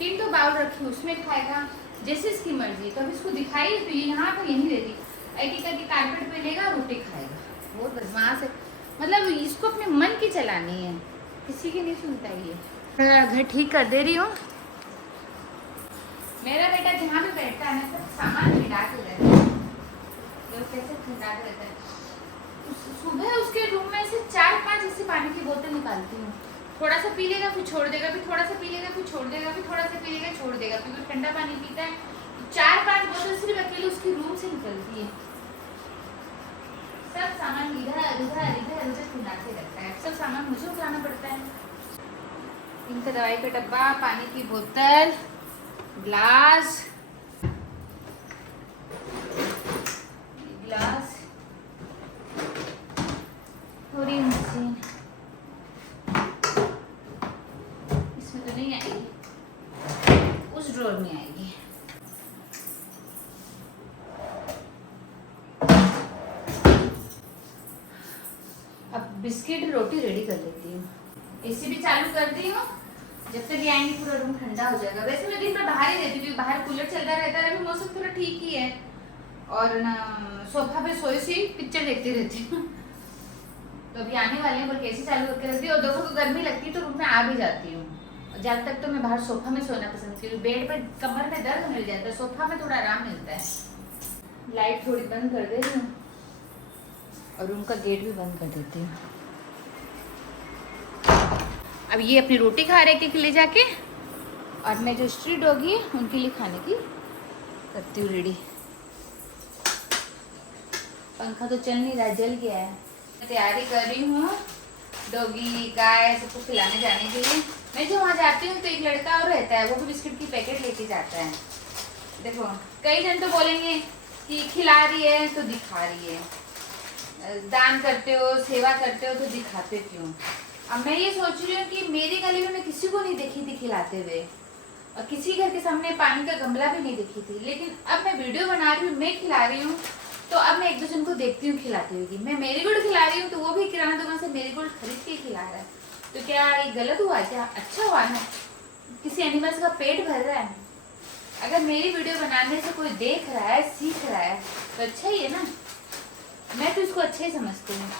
तीन तो बाउल रखी उसमें खाएगा, जैसे इसकी मर्जी। तो अब इसको दिखाई तो ये यहाँ पर यहीं रहती, एक करके कारपेट पे लेगा, रोटी खाएगा। बहुत बदमाश है, मतलब इसको अपने मन की चलानी है, किसी की नहीं सुनता ये। घर ठीक कर दे रही हूँ। मेरा बेटा जहाँ भी बैठता है ना, सब सामान भिड़ा के रहता है, कैसे ठंडा के रहता है। सुबह उसके रूम में से 4-5 ऐसी पानी की बोतल निकालती हूँ। थोड़ा सा पी लेगा, फिर छोड़ देगा, फिर थोड़ा सा पी लेगा, फिर छोड़ देगा, फिर थोड़ा सा पी लेगा, छोड़ देगा, क्योंकि ठंडा पानी पीता है। 4-5 बोतल सिर्फ अकेले उसकी रूम से निकलती है। सब सामान इधर उधर इधर उधर खिलाते रहता है, सब सामान मुझे उठाना पड़ता है। इनका दवाई का डब्बा, पानी की बोतल, ग्लास, ग्लास, थोड़ी मशीन इसमें तो नहीं आएगी, उस ड्रॉर में आएगी। अब बिस्किट रोटी रेडी कर लेती हूँ। एसी भी चालू कर दी हूँ, जब तक ये आएंगे पूरा रूम ठंडा हो जाएगा। वैसे मैं दिन भर बाहर ही रहती हूँ, बाहर कूलर चलता रहता है, अभी मौसम थोड़ा ठीक ही है, और ना सोफा पे सोई सी पिक्चर देखती रहती हूँ। तो अभी आने वाले हैं, बल्कि एसी चालू करके रखती हूँ, और दोपहर को गर्मी लगती है तो रूम में आ भी जाती हूँ। ज़्यादा तक तो मैं बाहर सोफा में सोना पसंद करती हूँ, बेड पर कमर में दर्द मिल जाता है, सोफा में थोड़ा आराम मिलता है। लाइट थोड़ी बंद कर दे रही हूँ, और रूम का गेट भी बंद कर देती हूँ। अब ये अपनी रोटी खा रहे के ले जाके, और मैं जो स्ट्रीट डॉगी है उनके लिए खाने की करती हूँ रेडी। पंखा तो चल नहीं रहा, जल गया है। तैयारी कर रही हूँ डॉगी गाय सबको खिलाने जाने के लिए। मैं जो वहाँ जाती हूँ तो एक लड़का और रहता है, वो भी बिस्किट की पैकेट लेके जाता है। देखो कई जन तो बोलेंगे कि खिला रही है तो दिखा रही है, दान करते हो सेवा करते हो तो दिखाते क्यों। अब मैं ये सोच रही हूँ कि मेरी गली में मैं किसी को नहीं देखी थी खिलाते हुए, और किसी घर के सामने पानी का गमला भी नहीं देखी थी, लेकिन अब मैं वीडियो बना रही हूँ, मैं खिला रही हूँ, तो अब मैं एक दूसरे को देखती हूँ खिलाते हुए। मैं मेरीगोल्ड खिला रही हूँ तो वो भी किराना दुकान से मेरीगोल्ड खरीद के खिला रहा है, तो क्या ये गलत हुआ? क्या अच्छा हुआ ना? किसी एनिमल्स का पेट भर रहा है। अगर मेरी वीडियो बनाने से कोई देख रहा है, सीख रहा है, तो अच्छा ही है ना। मैं तो इसको अच्छा ही समझती हूँ।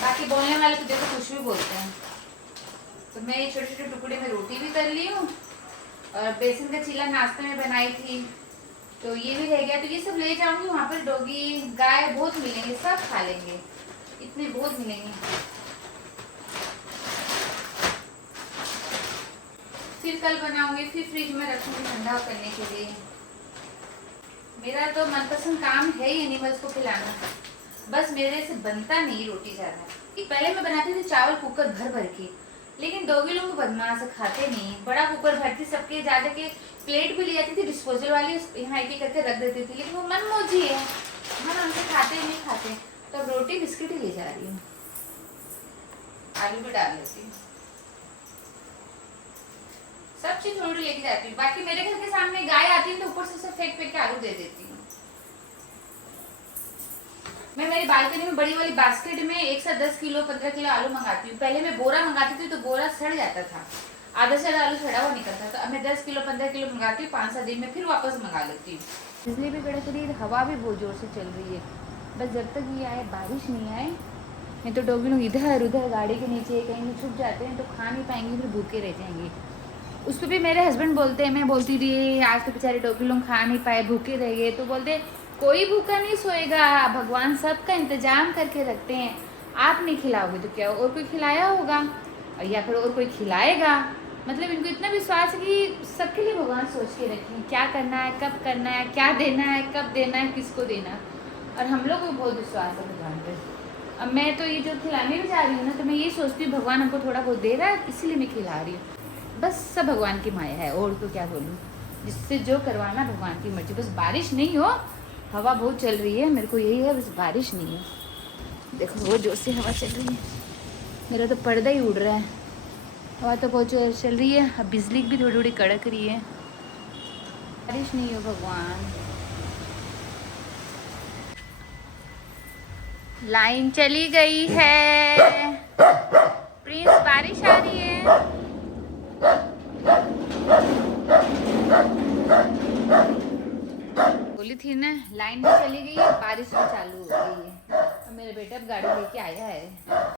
बाकी बोलने वाले तो देखो कुछ भी बोलते हैं। तो मैं ये छोटे छोटे टुकड़े में रोटी भी कर ली हूँ, और बेसन का चीला नाश्ते में बनाई थी, तो ये भी रह गया। तो ये सब ले जाऊंगी वहाँ पर, डॉगी गाय बहुत मिलेंगे, सब खा लेंगे, इतने बहुत मिलेंगे। फिर कल बनाऊंगी, फिर फ्रिज में रखूंगी ठंडा करने के लिए। मेरा तो मनपसंद काम है ही एनिमल्स को खिलाना, बस मेरे से बनता नहीं रोटी ज़्यादा। पहले मैं बनाती थी चावल कुकर भर भर के, लेकिन डॉगी लोग बदमाश खाते नहीं, बड़ा कुकर भरती सबके जा के प्लेट भी ले जाती थी डिस्पोजल वाली, यहाँ एक एक करके रख देती थी, लेकिन वो मन मौजी है, हाँ हमसे खाते ही नहीं खाते। तो रोटी बिस्किट ही ले जा रही हूँ, आलू भी डाल लेती हूँ, सब चीज थोड़ी लेके जाती हूँ। बाकी मेरे घर के सामने गाय आती है तो ऊपर से सब फेंक फेंक के आलू दे देती हूँ। मैं मेरी बालकनी में बड़ी वाली बास्केट में एक साथ 10 किलो 15 किलो आलू मंगाती हूँ। पहले मैं बोरा मंगाती थी तो बोरा सड़ जाता था, आधा से आलू सड़ा हुआ निकलता था। अब मैं 10 किलो 15 किलो मंगाती हूँ, 5-7 दिन में फिर वापस मंगा लेती हूँ। बिजली भी कड़क रही है, हवा भी बहुत जोर से चल रही है। बस जब तक ये आए, बारिश नहीं आए, नहीं तो डॉगी लोग इधर उधर गाड़ी के नीचे कहीं छुप जाते हैं, तो खा नहीं पाएंगे, फिर भूखे रह जाएंगे। उस पर भी मेरे हस्बैंड बोलते हैं, मैं बोलती थी आज तो बेचारे डॉगी लोग खा नहीं पाए, भूखे रह गए, तो बोलते कोई भूखा नहीं सोएगा, भगवान सबका इंतजाम करके रखते हैं, आप नहीं खिलाओगे तो क्या और कोई खिलाया होगा, या फिर और कोई खिलाएगा। मतलब इनको इतना विश्वास है कि सबके लिए भगवान सोच के रखें, क्या करना है, कब करना है, क्या देना है, कब देना है, किसको देना है। और हम लोग को बहुत विश्वास है भगवान पर। अब मैं तो ये जो खिलाने भी जा रही हूँ ना, तो मैं ये सोचती हूँ भगवान हमको थोड़ा बहुत दे रहा है, इसीलिए मैं खिला रही हूँ। बस सब भगवान की माया है, और तो क्या बोलूँ, जिससे जो करवाना भगवान की मर्जी। बस बारिश नहीं हो, हवा बहुत चल रही है, मेरे को यही है, बस बारिश नहीं है। देखो बहुत जोर से हवा चल रही है, मेरा तो पर्दा ही उड़ रहा है। हवा तो बहुत जोर चल रही है, अब बिजली भी थोड़ी थोड़ी कड़क रही है। बारिश नहीं हो भगवान। लाइन चली गई है, प्रिंस बारिश आ रही है। थी ना, लाइन भी चली गई है, बारिश भी चालू हो गई है और मेरे बेटा अब गाड़ी लेके आया है।